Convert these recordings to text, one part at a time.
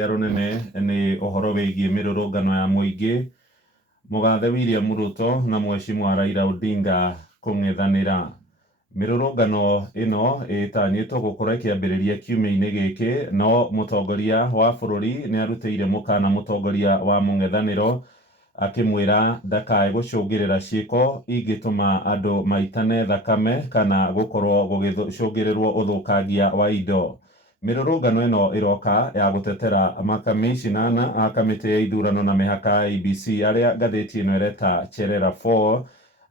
rũrĩa rũnene nĩ ũhoro wĩgiĩ mĩrũrũngano ya mũingĩ, Mũgathe William Ruto na Mheshimiwa Raila Odinga kũng'ethanĩra. Mĩrũrũngano ĩno ĩtanyĩtwo gũkorwo ĩkĩambĩrĩria kiumia-inĩ gĩkĩ, no mũtongoria wa bũrũri nĩ arutĩire mũkana mũtongoria wa mũng'ethanĩro akĩmwĩra ndakae gũcũngĩrĩra ciĩko ingĩtũma andũ maitane thakame kana gũkorwo gũgĩcũngĩrĩrwo ũthũkangia wa indo. Mĩrũrũngano ĩno ĩroka ya gũtetera makamĩcina a kamĩtĩ ya ithurano na mĩhaka IEBC arĩa ngathĩti ĩno ĩreta Cherera 4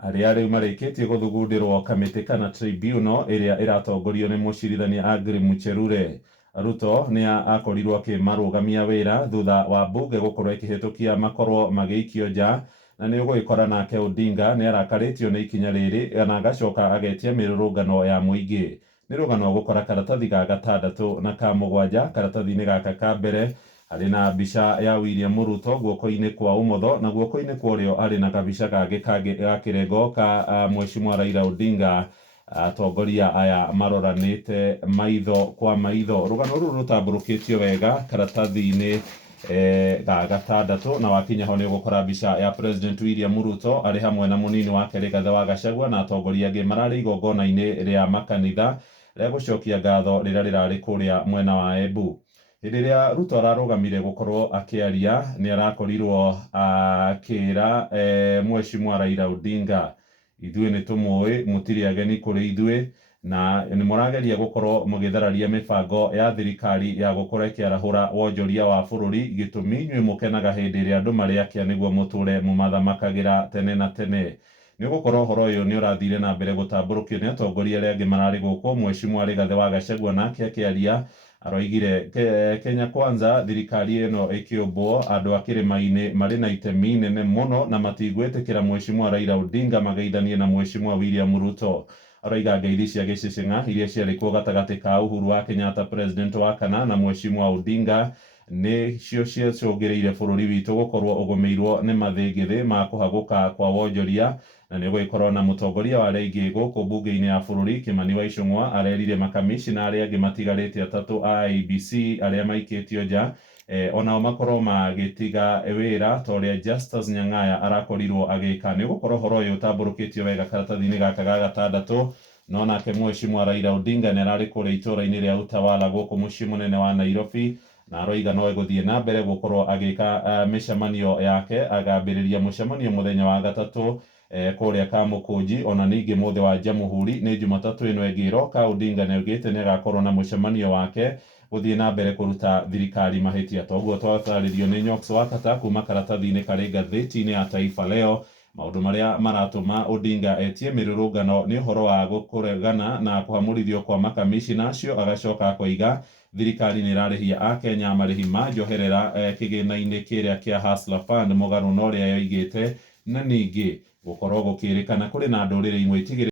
arĩa rĩu marĩkĩtie gũthugundĩrwo kamĩtĩ kana tribunal ĩrĩa ĩratongorio nĩ mũcirithania Aggrey Muchelule. Ruto nĩ akorirwo akĩmarũgamia wĩra thutha wa mbunge gũkorwo ĩkĩhĩtũkia makorwo magĩikio nja, na nĩ ũgũgĩkora nake Odinga nĩ arakarĩtio nĩ ikinya rĩrĩ na agacoka agetia mĩrũrũngano ya mũingĩ. Nĩ rũgano gũkora karatathi ga gatandatũ na ka mũgwanja. Karatathi-inĩ gaka ka mbere harĩ na mbica ya William Ruto guoko-inĩ kwa ũmotho, na guoko-inĩ kwa ũrĩo arĩ na kabica kangĩ ga kĩrengo ka Mheshimiwa Raila Odinga, atongoria aya maroranĩte maitho kwa maitho. Rũgano rũrũ rũtambũrũkĩtio wega karatathi-inĩ ga gatandatũ, na wakinya ho nĩ ũgũkora mbica ya President William Ruto arĩ hamwe na mũnini wake Rigathĩ wa Gachagua na atongoria angĩ mararĩ igongona-inĩ rĩa makanitha rĩa gũcokia ngatho rĩrĩa rĩrarĩ kũrĩa mwena wa Embu. Hĩndĩ ĩrĩa Ruto ararũgamire gũkorwo akĩaria, nĩ arakorirwo akĩra Mheshimiwa Raila Odinga, ithuĩ nĩ tũmũĩ, mũtirĩ ageni kũrĩ ithuĩ, na nĩ mũrageria gũkorwo mũgĩthararia mĩbango ya thirikari ya gũkorwo ĩkĩarahũra wonjoria wa bũrũri, gĩtũmi inyuĩ mũkenaga hĩndĩ ĩrĩa andũ marĩ akĩa nĩguo mũtũre mũmathamakagĩra tene na tene. Nĩ ũgũkora ũhoro ũyũ nĩ ũrathire na mbere gũtambũrũkio nĩ atongoria arĩa angĩ mararĩ gũkũ. Mheshimiwa Rigathĩ wa Gachagua nake akĩaria aroigire Kenya Kwanza thirikari ĩno ĩkĩũmbwo, andũ a kĩrĩma-inĩ marĩ na itemi nene mũno na matigwĩtĩkĩra Mheshimiwa Raila Odinga mageithanie na Mheshimiwa William Ruto. Aroiga ngeithi cia gĩcĩcĩng'a iria ciarĩ kuo gatagatĩ ka Uhuru wa Kenyatta president wa kana na Mheshimiwa Odinga nĩcio ciacũngĩrĩire bũrũri witũ gũkorwo ũgũmĩirwo nĩ mathĩgĩthĩ ma kũhagũka kwa wonjoria, na nĩ ũgũgĩkorwo na mũtongoria wa arĩa aingĩ gũkũ mbunge-inĩ ya bũrũri Kimani wa Ichung'wa arerire makamĩcina arĩa angĩ matigarĩte atatũ a IEBC arĩa maikĩtio nja onao makorwo magĩtiga wĩra ta ũrĩa Justus Nyang'aya arakorirwo agĩka. Nĩ ũgũkora ũhoro ũyũ ũtambũrũkĩtio wega karatathi-inĩ gaka ga gatandatũ, no nake Mheshimiwa Raila Odinga nĩ ararĩ kũrĩa itũũra-inĩ rĩa Utawala gũkũ mũciĩ mũnene wa Nairobi, na aroiga no egũthiĩ na mbere gũkorwo agĩka mĩcemanio yake. Agambĩrĩria mũcemanio mũthenya wa gatatũ kũrĩa Kamũkũnji, ona ningĩ mũthĩ wa Jamũhuri nĩ Jumatatũ ĩno ĩngĩ ĩroka. Odinga nĩ augĩte nĩ agakorwo na mũcemanio wake gũthiĩ na mbere kũruta thirikari mahĩtia. Toguo twatarĩrio nĩ Nyox Wakata kuma karatathi-inĩ karĩ ngathĩti-inĩ ya Taifa Leo. Maũndũ marĩa maratũma Odinga etie mĩrũrũngano nĩ ũhoro wa gũkũregana na kũhamũrithio kwa makamĩcina acio, agacoka akoiga thirikari nĩ ĩrarĩhia Akenya marĩhi ma njoherera kĩgĩna-inĩ kĩrĩa kĩa Hustler Fund mũgarũ na ũrĩa yoigĩte, na ningĩ gũkorwo gũkĩrĩkana kũrĩ na ndũrĩrĩ imwe itigĩrĩre